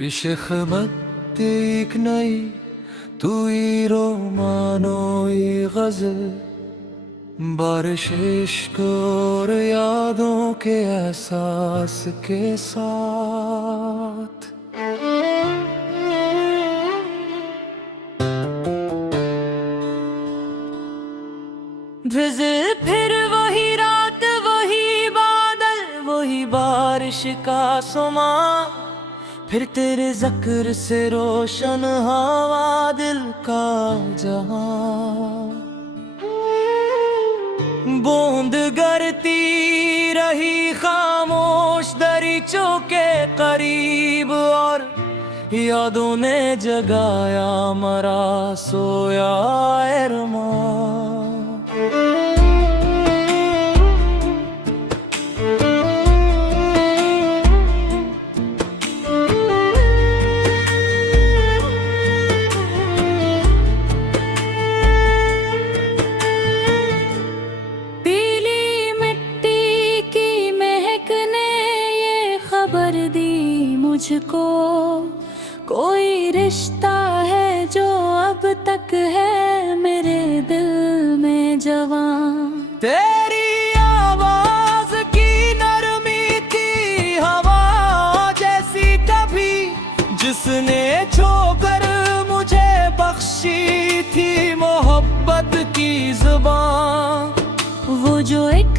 पेशखमत एक नई तू ही रोमानो ये गजल, बारिश इश्क और यादों के एहसास के साथ। फिर वही रात, वही बादल, वही बारिश का सुमा, फिर तेरे ज़िक्र से रोशन हवा दिल का जहां। बूंद गिरती रही खामोश दरीचों के करीब, और यादों ने जगाया मरा सोया अरमान। खबर दी मुझको कोई रिश्ता है जो अब तक है मेरे दिल में जवां। तेरी आवाज की नरमी थी हवा जैसी कभी, जिसने छोकर मुझे बख्शी थी मोहब्बत की जुबान। वो जो एक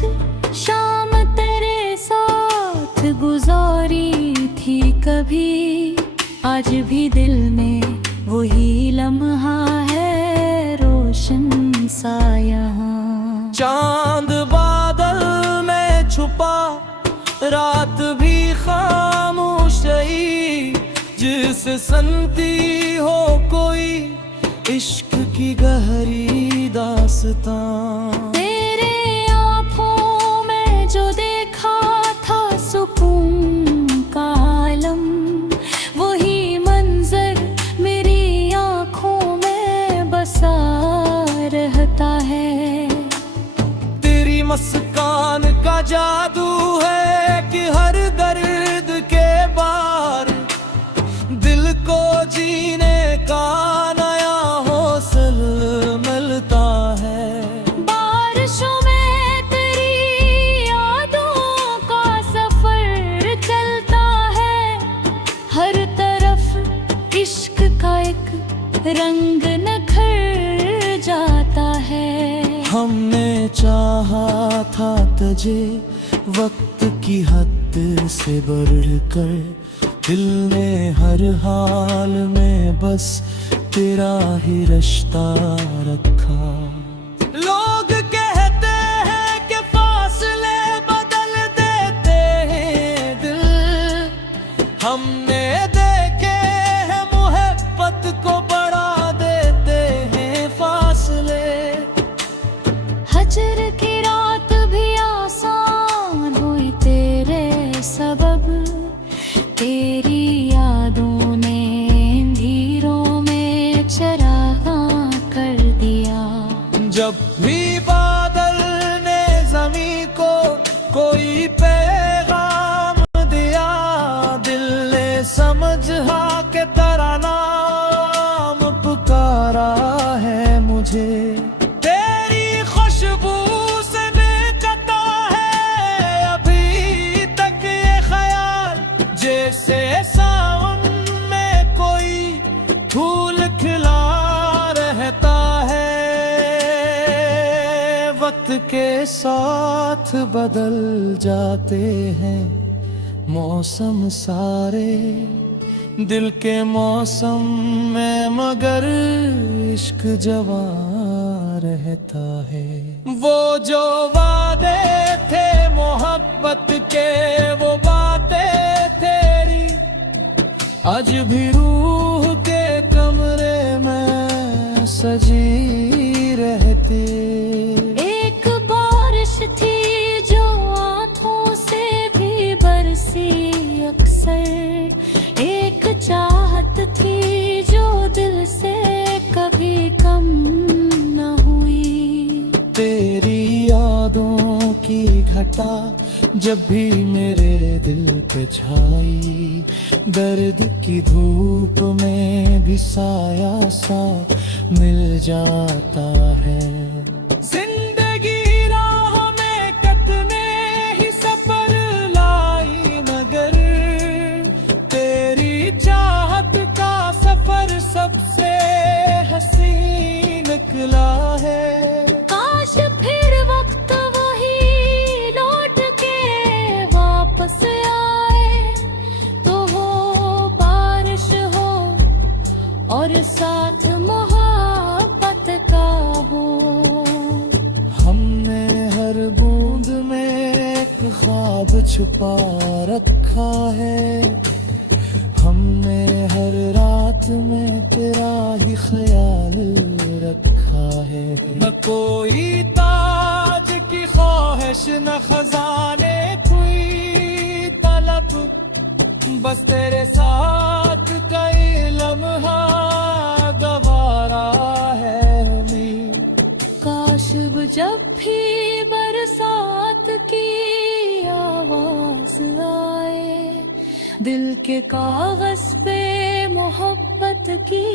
शाम तेरे साथ गुजारी थी कभी, आज भी दिल में वही लम्हा है रोशन सा यहाँ। चांद बादल में छुपा, रात भी खामोश रही, जिसे सुनती हो कोई इश्क की गहरी दास्तां। मुस्कान का जादू है कि हर दर्द के बार दिल को जीने का नया हौसला मिलता है। बारिशों में तेरी यादों का सफर चलता है, हर तरफ इश्क का एक रंग निखर जाता है। हमने चाहा था तुझे वक्त की हद से बढ़कर, दिल ने हर हाल में बस तेरा ही रिश्ता रखा। लोग कहते हैं कि फासले बदल देते हैं दिल, हमने देखे हैं मोहब्बत को बढ़ा देते हैं फासले। हजर की रात भी आसान हुई तेरे सबब, तेरी यादों ने अंधेरों में चरागा कर दिया। जब भी बादल ने ज़मीं को कोई पैगाम दिया, दिल ने समझा के तेरा नाम पुकारा है मुझे। जैसे सावन में कोई फूल खिला रहता है, वक्त के साथ बदल जाते हैं मौसम सारे, दिल के मौसम में मगर इश्क जवां रहता है। वो जो वादे थे मोहब्बत के, वो बातें आज भी रूह के कमरे में सजी रहती। एक बारिश थी जो आँखों से भी बरसी अक्सर, एक चाहत थी जो दिल से कभी कम न हुई। तेरी यादों की घटा जब भी मेरे दिल पे छाई दर्द की धूप में भी साया सा मिल जाता है। जिंदगी राह में कितने ही सफर लाई मगर तेरी चाहत का सफर सबसे हसीन निकला है। काश फिर वक्त वही लौट के वापस आए तो हो बारिश हो और साथ मोहब्बत का हो। हमने हर बूंद में एक ख्वाब छुपा रखा है। हमने हर रात में तेरा ही ख्याल रखा है। न कोई ताज की ख्वाहिश न खजाने कोई तलब, बस तेरे साथ कई लम्हा गवारा है हमें। काश जब भी बरसात की आवाज आए दिल के कागज पे मोहब्बत की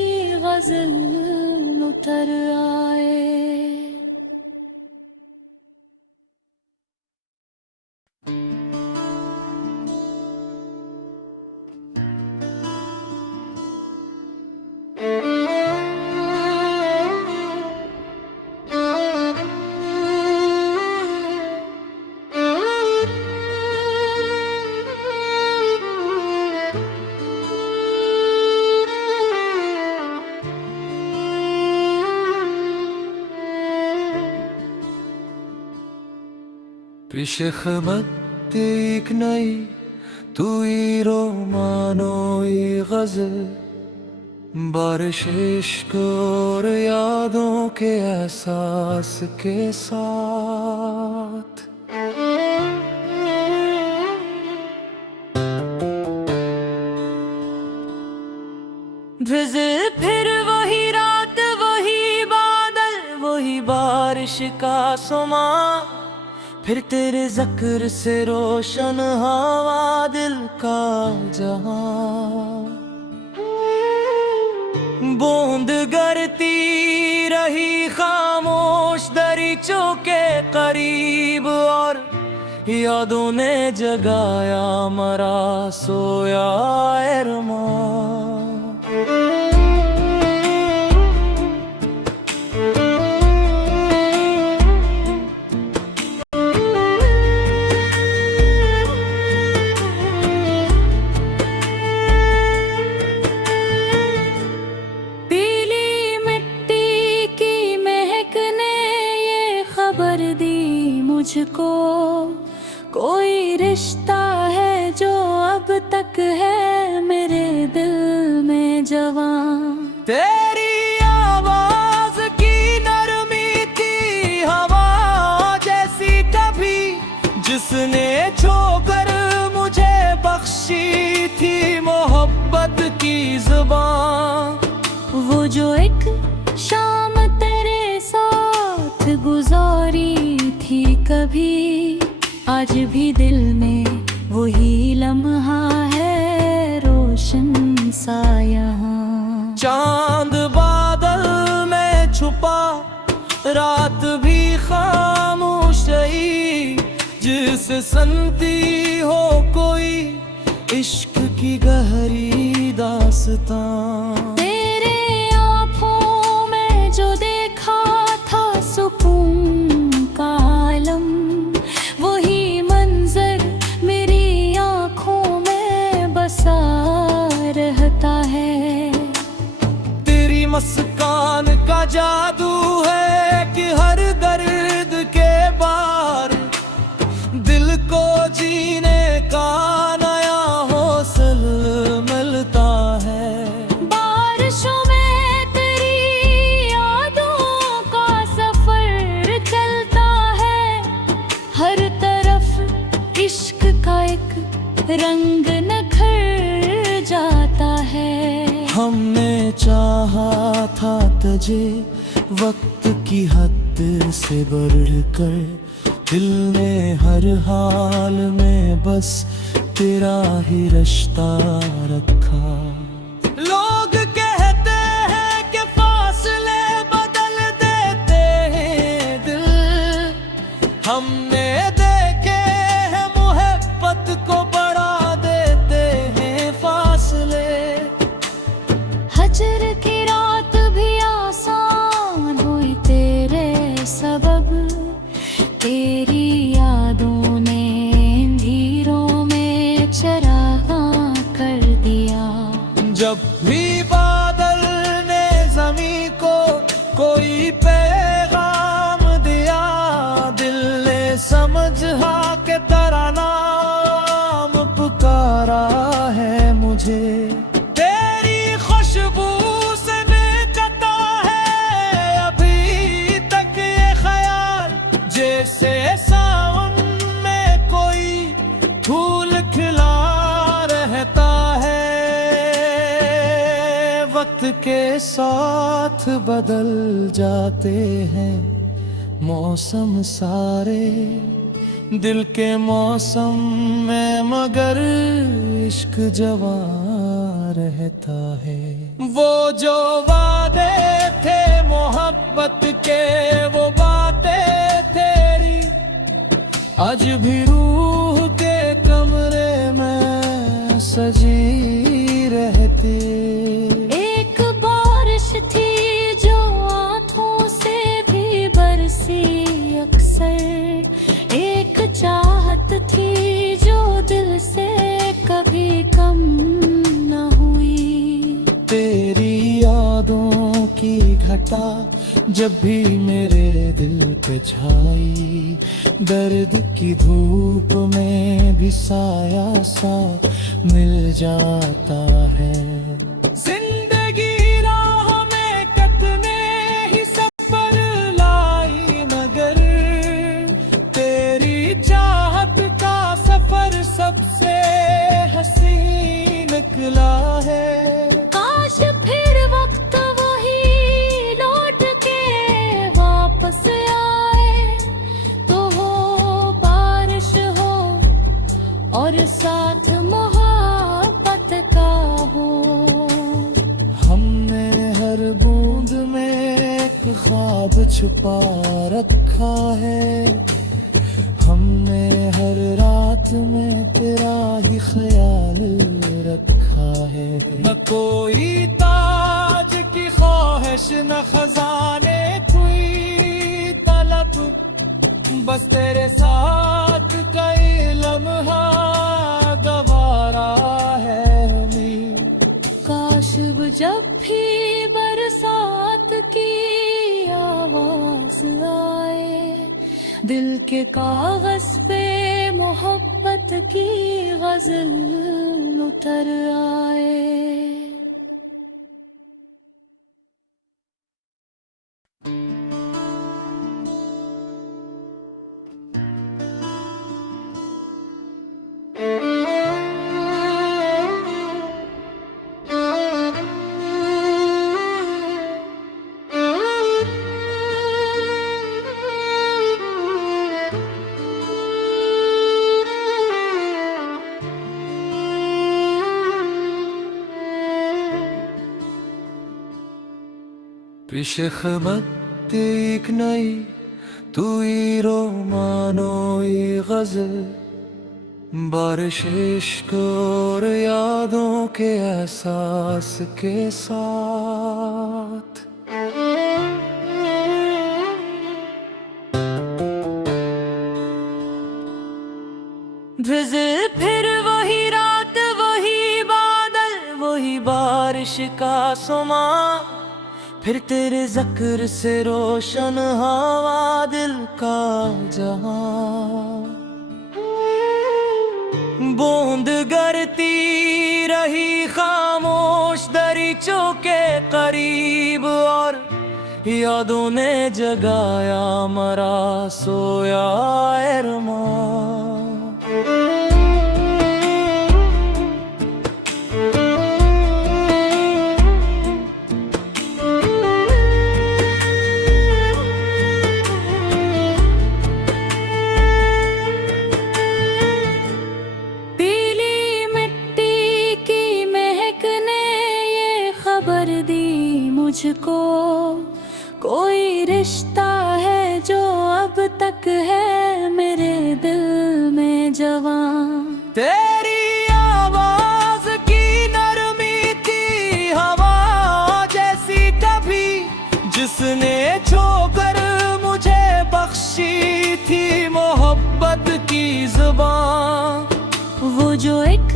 गजल उतर आए। पेशखमत एक नई तू ही रोमानो ये गजल, बारिश इश्क और यादों के एहसास के साथ। फिर वही रात वही बादल वही बारिश का सुमा, फिर तेरे ज़िक्र से रोशन हवा दिल का जहां। बूंद गिरती रही खामोश दरीचों के करीब और यादों ने जगाया मरा सोया अरमान। मुझको कोई रिश्ता है जो अब तक है मेरे दिल में जवां। तेरी आवाज की नरमी थी हवा जैसी कभी, जिसने छोकर मुझे बख्शी थी मोहब्बत की जुबान। वो जो एक शाम तेरे साथ गुजारी थी कभी, आज भी दिल में वही लम्हा है रोशन सा यहाँ। चांद बादल में छुपा रात भी खामोश रही, जिसे सुनती हो कोई इश्क की गहरी दास्तां। तेरे आँखों में जो देखा था सुकून का आलम, वही मंजर मेरी आँखों में बसा रहता है। तेरी मुस्कान का जादू है कि हर दर्द के बार दिल को जीने का नया हौसला मिलता है। बारिशों में तेरी यादों का सफर चलता है, हर तरफ इश्क का एक रंग निखर जाता है। हमने चाहा था तुझे वक्त की हद से बढ़कर, दिल ने हर हाल में बस तेरा ही रिश्ता रखा। लोग कहते हैं कि फासले बदल देते हैं दिल, हमने देखे हैं मोहब्बत को बढ़ा देते हैं फासले। हजर की रात भी आसान हुई तेरे सबब, तेरी यादों ने अंधेरों में चरागा कर दिया। जब भी बादल ने ज़मीं को कोई पैगाम दिया, दिल ने समझा के तेरा नाम पुकारा है मुझे। तेरी खुशबू से निकलता है अभी तक ये ख्याल, जैसे सावन में कोई फूल खिला रहता है। वक्त के साथ बदल जाते हैं मौसम सारे, दिल के मौसम में मगर इश्क जवां रहता है। वो जो वादे थे मोहब्बत के, वो बातें तेरी आज भी रूह के कमरे में सजी रहती। एक बारिश थी जो आंखों से भी बरसी अक्सर, एक चाहत थी जो दिल से कभी कम न हुई। तेरी यादों की घटा जब भी मेरे दिल पे छाई, दर्द की धूप में भी साया सा मिल जाता है। जिंदगी राह में कितने ही सफर लाई, मगर तेरी चाहत का सफर सबसे हसीन निकला है। काश फिर वक्त वही लौट के वापस आए, तो हो बारिश हो और साथ मोहब्बत का हो। हमने हर बूंद में एक ख्वाब छुपा रखा है, हमने हर रात में तेरा ही ख्याल रखा है। न कोई ताज की ख्वाहिश, न खजाने कोई तलब, बस तेरे साथ कई लम्हा गवारा है हमें। काश जब भी बरसात की आवाज आए, दिल के कागज पे मोहब्बत की गजल उतर आए। पेशे खिदमत एक नई तू ही रोमानो ये गजल, बारिश इश्क और यादों के एहसास के साथ। भिजे फिर वही रात, वही बादल, वही बारिश का सुमा, फिर तेरे ज़िक्र से रोशन हवा दिल का जहां। बूंद गिरती रही खामोश दरीचों के करीब, और यादों ने जगाया मरा सोया अरमान। खबर दी मुझको, कोई रिश्ता है जो अब तक है मेरे दिल में जवां। तेरी आवाज की नरमी थी हवा जैसी कभी, जिसने छोकर मुझे बख्शी थी मोहब्बत की जुबान। वो जो एक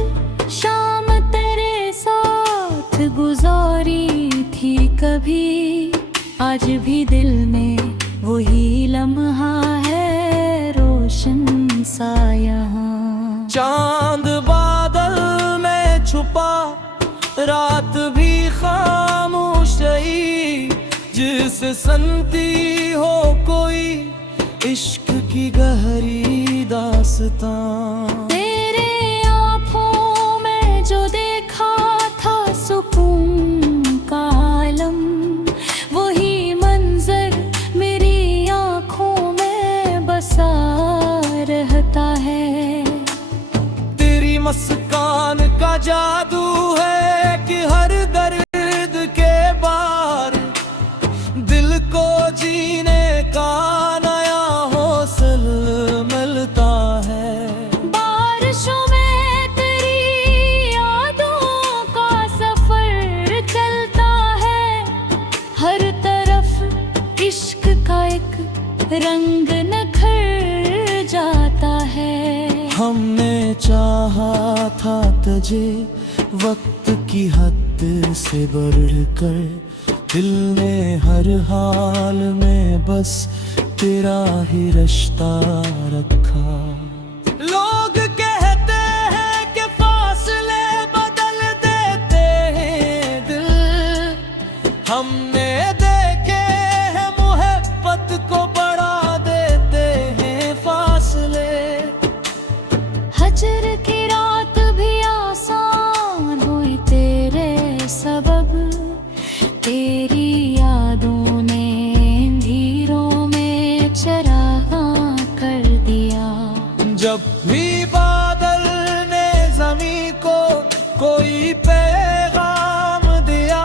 शाम तेरे साथ गुजारी थी कभी, आज भी दिल में वही लम्हा है रोशन सा यहाँ। चांद बादल में छुपा, रात भी खामोश रही, जिसे सुनती हो कोई इश्क की गहरी दास्तां। तेरे आँखों में जो देखा था सुकून का आलम, वही मंजर मेरी आँखों में बसा रहता है। तेरी मुस्कान का जादू है कि हर दर्द के बार दिल को जीने का नया हौसला मिलता है। बारिशों में तेरी यादों का सफर चलता है, हर तरफ इश्क का एक रंग निखर जाता है। हमने चाहा था तुझे वक्त की हद से बढ़कर, दिल ने हर हाल में बस तेरा ही रिश्ता रखा। लोग कहते हैं कि फासले बदल देते हैं दिल, हमने देखे हैं मोहब्बत को बढ़ा देते हैं फासले। हजर की रात भी आसान हुई तेरे सबब, तेरी यादों ने अंधेरों में चरागा कर दिया। जब भी बादल ने ज़मीं को कोई पैगाम दिया,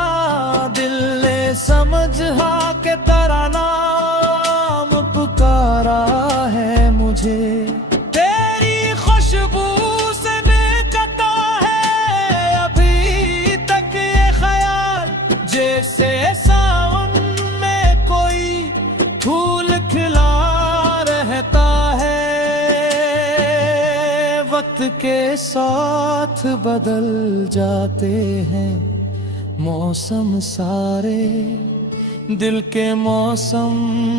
दिल ने समझा के तेरा नाम पुकारा है मुझे। तेरी खुशबू से बेकता है अभी तक ये ख्याल, जैसे सावन में कोई फूल खिला रहता है। वक्त के साथ बदल जाते हैं मौसम सारे, दिल के मौसम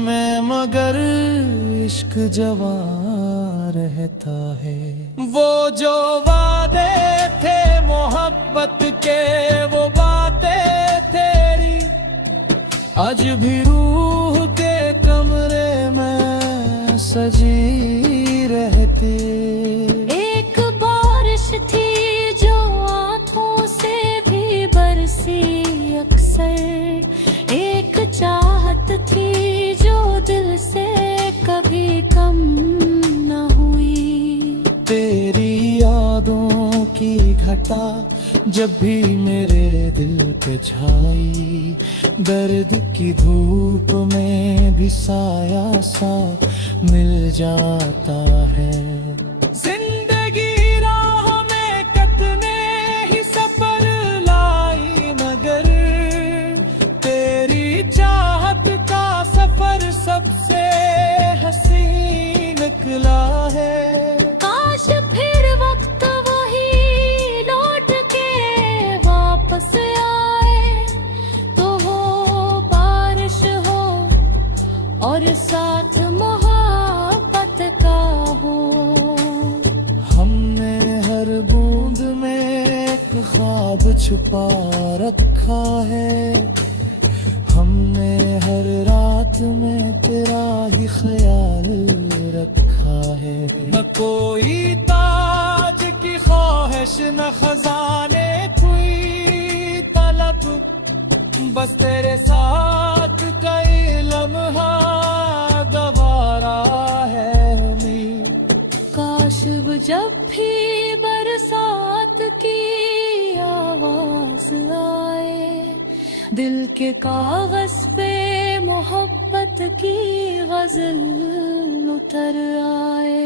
में मगर इश्क जवां रहता है। वो जो वादे थे मोहब्बत के, वो बातें तेरी आज भी रूह के कमरे में सजी रहती। एक बारिश थी जो आँखों से भी बरसी अक्सर, एक चाहत थी जो दिल से कभी कम न हुई। तेरी यादों की घटा जब भी मेरे दिल पे छाई, दर्द की धूप में भी साया सा मिल जाता है। जिंदगी राह में कितने ही सफर लाई मगर, तेरी चाहत का सफर सबसे हसीन निकला है। काश फिर वक्त वही लौट के वापस आए, तो वो बारिश हो और साथ मोहब्बत का हो। हमने हर बूंद में एक ख्वाब छुपा रखा है, हमने हर रात में तेरा ही ख्याल रखा है। न कोई ताज की ख्वाहिश न खजाने कोई तलब, बस तेरे साथ कई लम्हा गवारा है हमें। काश जब भी बरसात की आवाज आए, दिल के कागज पे मोहब्बत की गजल उतर आए।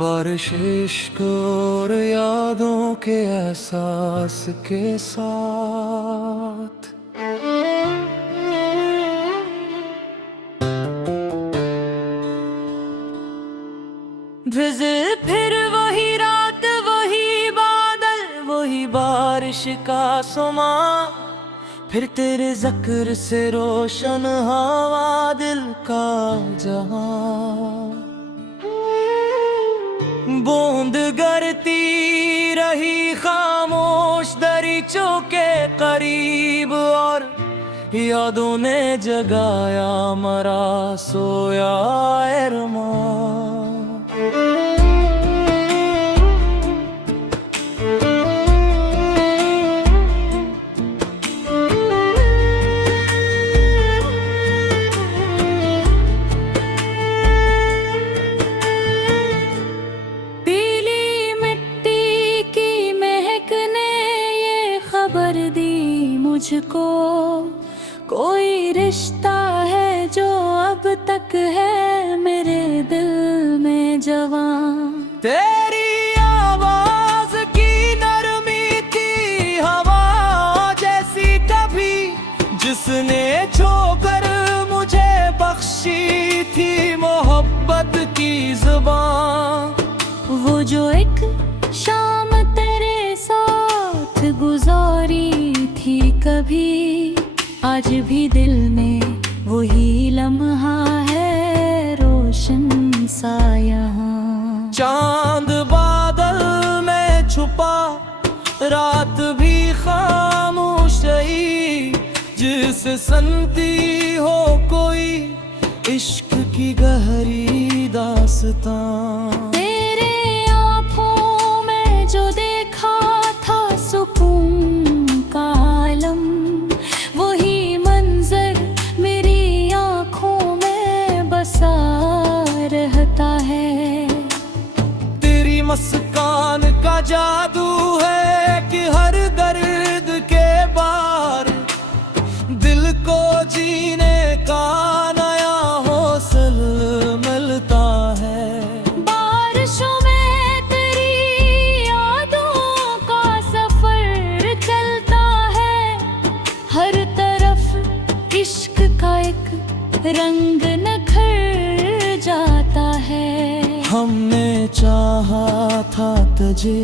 बारिश इश्क और यादों के एहसास के साथ। फिर वही रात वही बादल वही बारिश का सुमा, फिर तेरे ज़िक्र से रोशन हवा दिल का जहां। बूंद गिरती रही खामोश दरीचों के करीब, और यादों ने जगाया मरा सोया अरमान। मुझको कोई रिश्ता है जो अब तक है मेरे दिल में जवां। तेरी आवाज की नरमी थी हवा जैसी कभी, जिसने छोकर मुझे बख्शी थी मोहब्बत की जुबान। वो जो एक शाम तेरे साथ गुजारी थी कभी, आज भी दिल में वही लम्हा है रोशन सा यहाँ। चांद बादल में छुपा रात भी खामोश रही, जिसे सुनती हो कोई इश्क की गहरी दास्तां। तेरे आँखों में जो देखा था सुकून का आलम, वही मंजर मेरी आँखों में बसा रहता है। तेरी मुस्कान का जादू है कि हर दर्द के बार दिल को जीने का नया हौसला मिलता है। बारिशों में तेरी यादों का सफर चलता है, हर तरफ इश्क का एक रंग निखर जाता है। हमने चाहा था तुझे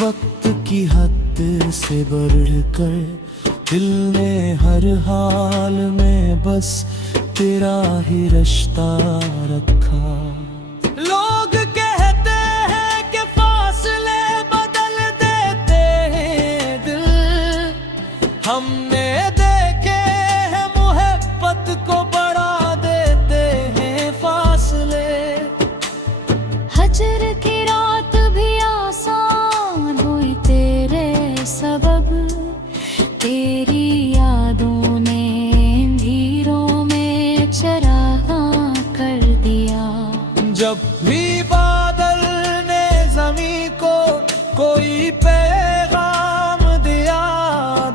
वक्त की हद से बढ़कर, दिल ने हर हाल में बस तेरा ही रिश्ता रखा। लोग कहते हैं कि फासले बदल देते हैं दिल, हमने देखे हैं मोहब्बत को बढ़ा देते हैं फासले। हजर की रात भी आसान हुई तेरे सबब, तेरी यादों ने अंधेरों में चरागा कर दिया। जब भी बादल ने ज़मीं को कोई पैगाम दिया,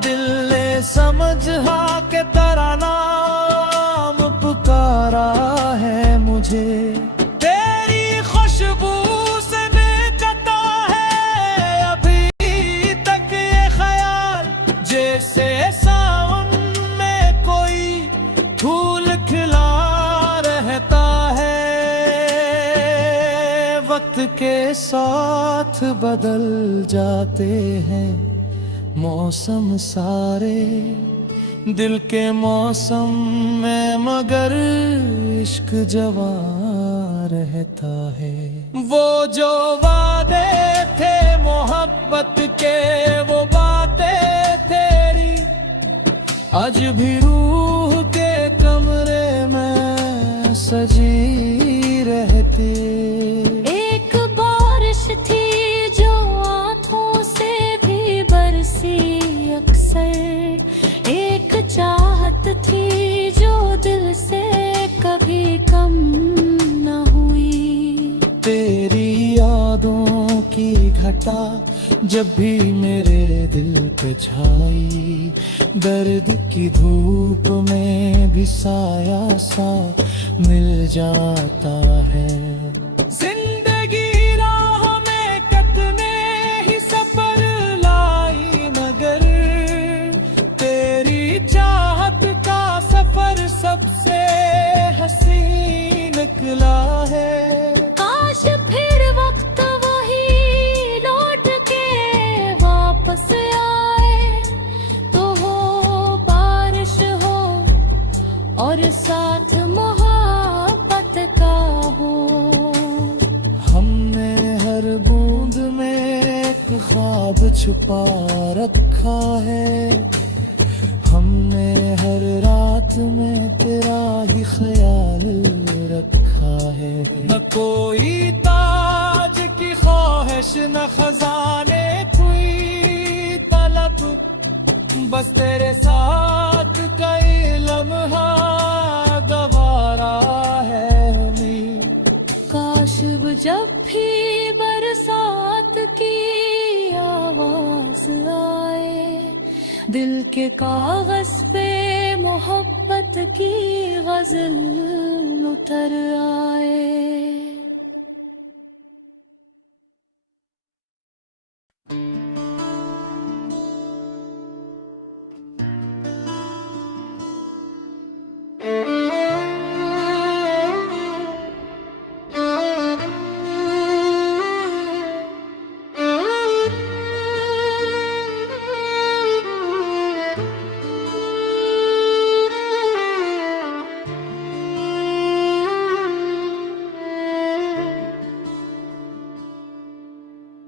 दिल ने समझा के तेरा नाम पुकारा है मुझे। तेरी खुशबू से महकता है अभी तक ये ख्याल, जैसे सावन में कोई फूल खिला रहता है। वक्त के साथ बदल जाते हैं मौसम सारे, दिल के मौसम में मगर इश्क जवां रहता है। वो जो वादे थे मोहब्बत के, वो बातें तेरी आज भी रूह के कमरे में सजी रहती। एक बारिश थी जो आँखों से भी बरसी अक्सर, एक चाहत थी जो दिल से कभी कम न हुई। तेरी यादों की घटा जब भी मेरे दिल पे छाई, दर्द की धूप में भी साया सा मिल जाता है। जिंदगी राह में कतने ही सफर लाई, मगर तेरी चाहत का सफर सबसे हसीन निकला है। काश फिर वक्त वही लौट के वापस आए, तो हो बारिश हो और साथ मोहब्बत का हो। हमने हर बूंद में एक ख्वाब छुपा रखा है, हमने हर रात में तेरा ही ख्याल रखा है। न कोई ताज की ख्वाहिश, न खजाने कोई तलब, बस तेरे साथ कई लम्हा गवारा है हमें। काश जब भी बरसात की आवाज आए, दिल के कागज पे मोहब्बत की गजल उतर आए।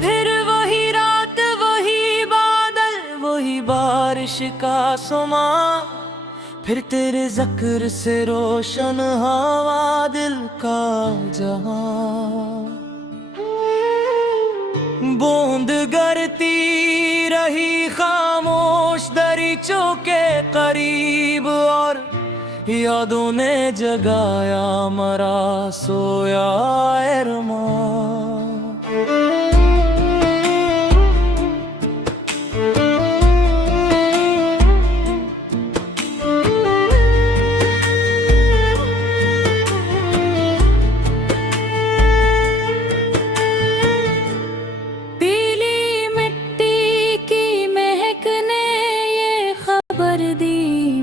फिर वही रात, वही बादल, वही बारिश का समा, फिर तेरे ज़िक्र से रोशन हवा दिल का जहां। बूंद गिरती रही खामोश दरीचों के करीब, और यादों ने जगाया मरा सोया अरमान।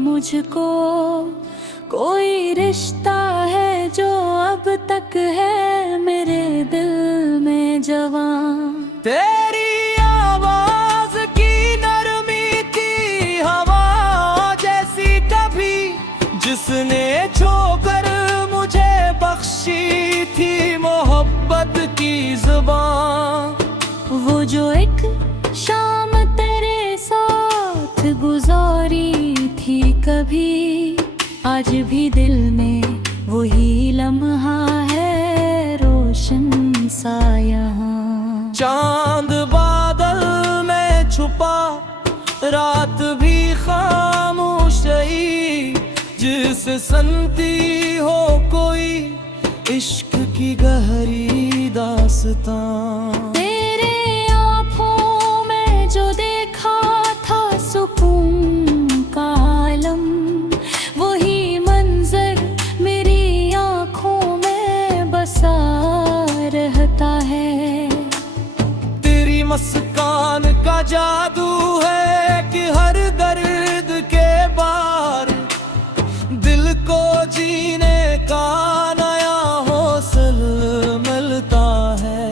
मुझको कोई रिश्ता है जो अब तक है मेरे दिल में जवां। तेरी आवाज की नरमी थी हवा जैसी कभी, जिसने छोकर मुझे बख्शी थी मोहब्बत की जुबान। वो जो एक शाम तेरे साथ गुजारी थी कभी, आज भी दिल में वही लम्हा है रोशन सा यहाँ। चांद बादल में छुपा, रात भी खामोश रही, जिसे सुनती हो कोई इश्क की गहरी दास्तां। तेरे आँखों में जो देखा था सुकून का आलम, वही मंजर मेरी आँखों में बसा रहता। जादू है कि हर दर्द के बार दिल को जीने का नया हौसला मिलता है।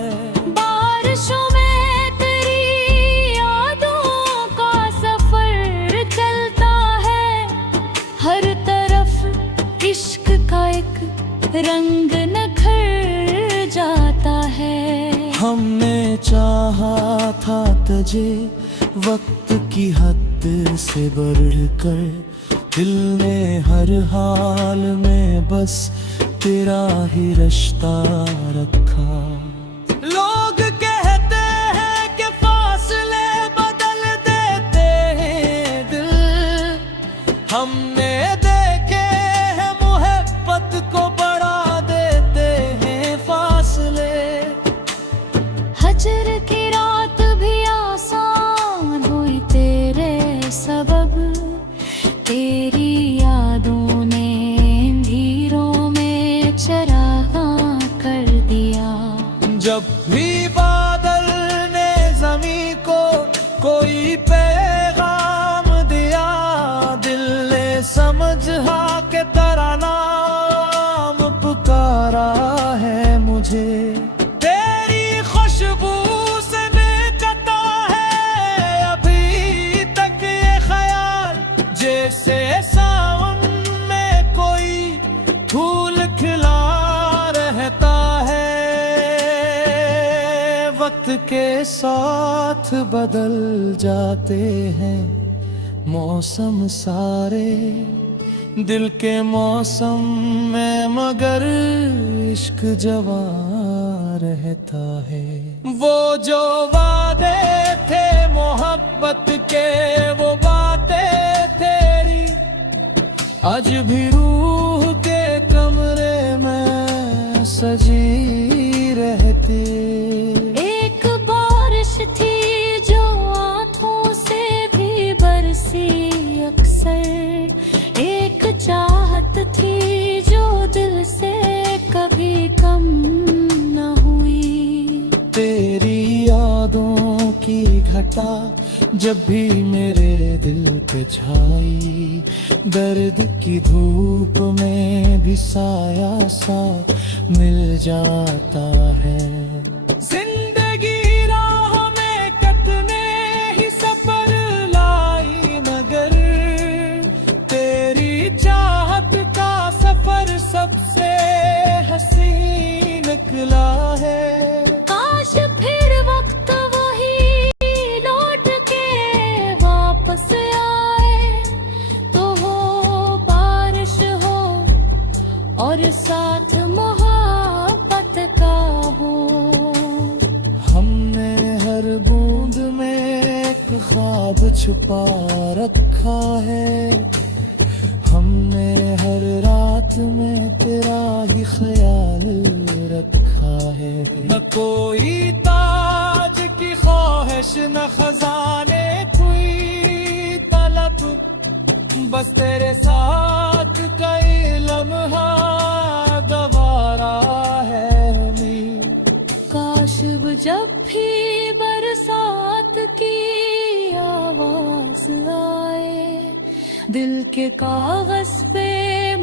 बारिशों में तेरी यादों का सफर चलता है, हर तरफ इश्क का एक रंग निखर जाता है। हमने चाहा था तुझे वक्त की हद से बढ़कर, दिल ने हर हाल में बस तेरा ही रिश्ता रखा। लोग कहते हैं कि फासले बदल देते हैं दिल, हमने देखे हैं मोहब्बत को बढ़ा देते हैं फासले। हजर की रात भी आसान हुई तेरे सबब, तेरी यादों ने अंधेरों में चरागा कर दिया। जब भी बादल ने ज़मीं को कोई पैगाम दिया, दिल ने समझा के तेरा नाम पुकारा है मुझे। तेरी खुशबू से बेकता है अभी तक ये ख्याल, जैसे सावन में कोई फूल खिला रहता है। वक्त के साथ बदल जाते हैं मौसम सारे, दिल के मौसम में मगर इश्क जवां रहता है। वो जो वादे थे मोहब्बत के, वो बातें तेरी आज भी रूह के कमरे में सजी रहती। एक बारिश थी जो आंखों से भी बरसी अक्सर, एक चाहत थी जो दिल से कभी कम न हुई। तेरी यादों की घटा जब भी मेरे दिल पे छाई, दर्द की धूप में भी साया सा मिल जाता है। जिंदगी राह में कतने ही सफर लाई, मगर तेरी चाहत का सफर सबसे हसीन निकला है। काश फिर वक्त वही लौट के वापस आए, तो हो बारिश हो और साथ मोहब्बत का हो। हमने हर बूंद में एक ख्वाब छुपा रखा है, हमने हर रात में तेरा ही ख्याल रखा है। न कोई ताज की ख्वाहिश, न खजाने कोई तलब, बस तेरे साथ कई लम्हा गवारा है हमें। काश जब भी बरसात की आवाज आए, दिल के कागज पे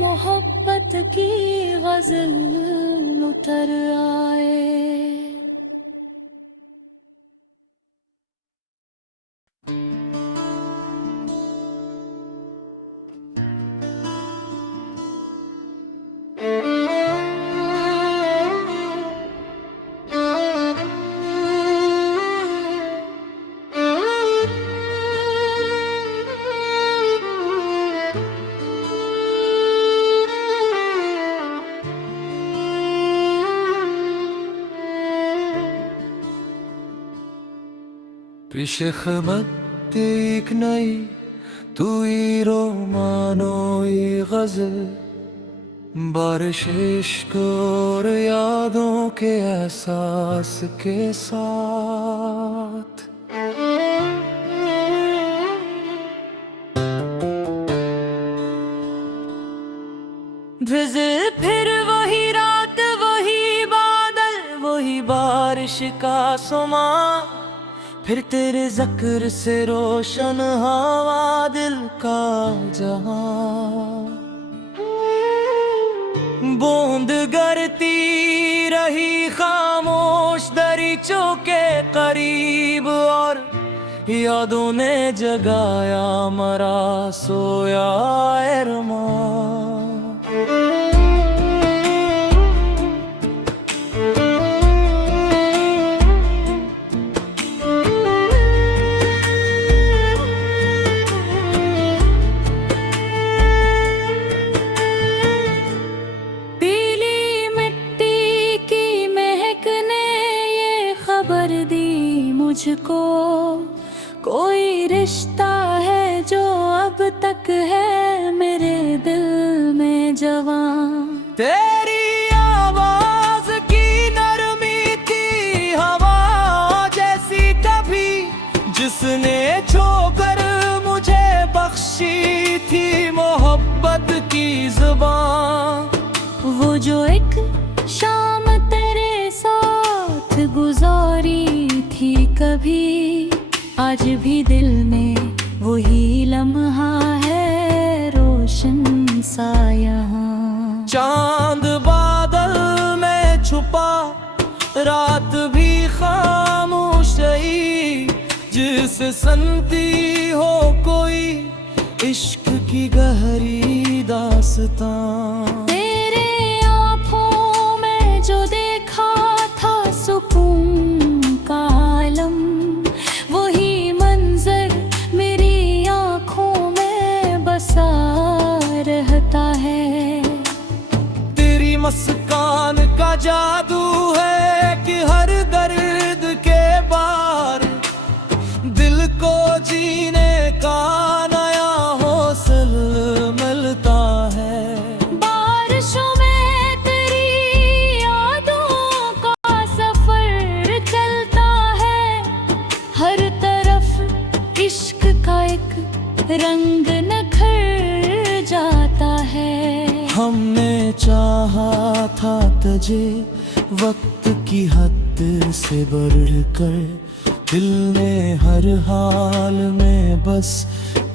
मोहब्बत की गजल उतर आए। पेशखमत एक नई तुई रोमानोई गजल, बारिश इश्क और यादों के एहसास के साथ। फिर वही रात, वही बादल, वही बारिश का सुमा, फिर तेरे ज़िक्र से रोशन हवा दिल का जहां। बूंद गरती रही खामोश दरीचों के करीब, और यादों ने जगाया मरा सोया अरमान। खबर दी मुझको कोई रिश्ता है जो अब तक है मेरे दिल में जवां। तेरी आवाज की नरमी थी हवा जैसी कभी, जिसने छोकर मुझे बख्शी थी मोहब्बत की जुबान। वो जो एक शाम तेरे साथ गुजारी थी कभी, आज भी दिल में वही लम्हा है रोशन सा यहाँ। चांद बादल में छुपा रात भी खामोश रही, जिसे सुनती हो कोई इश्क की गहरी दास्तां। सुकून का आलम वही मंजर मेरी आँखों में बसा रहता है। तेरी मुस्कान का जादू है कि हर दर्द के बार दिल को जीने का नया हौसला मिलता है। बारिशों में तेरी यादों का सफर चलता है, हर तरफ इश्क का एक रंग निखर जाता है। हमने चाहा था तुझे वक्त की हद से बढ़कर, दिल ने हर हाल में बस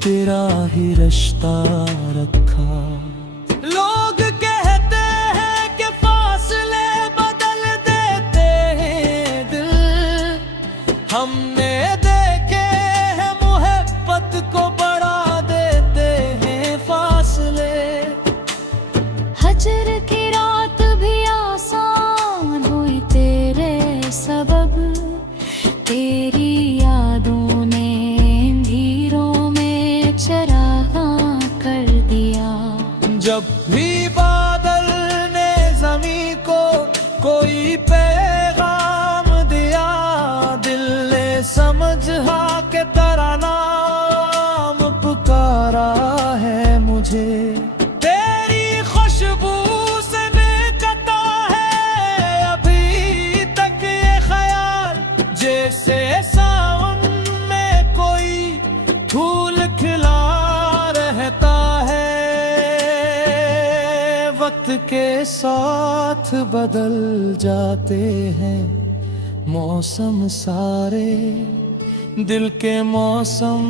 तेरा ही रिश्ता रखा। लोग कहते हैं कि फासले बदल देते हैं दिल, हमने देखे हैं मोहब्बत को बढ़ा देते हैं फासले। हजर की रात भी आसान हुई तेरे सबब, तेरी यादों ने अंधेरों में चरागा कर दिया। जब भी बादल ने ज़मीं को कोई पैगाम दिया, दिल ने समझा के तेरा नाम पुकारा है मुझे। तेरी खुशबू से बेकता है अभी तक ये ख्याल, जैसे सावन में कोई फूल खिला रहता है। वक्त के साथ बदल जाते हैं मौसम सारे, दिल के मौसम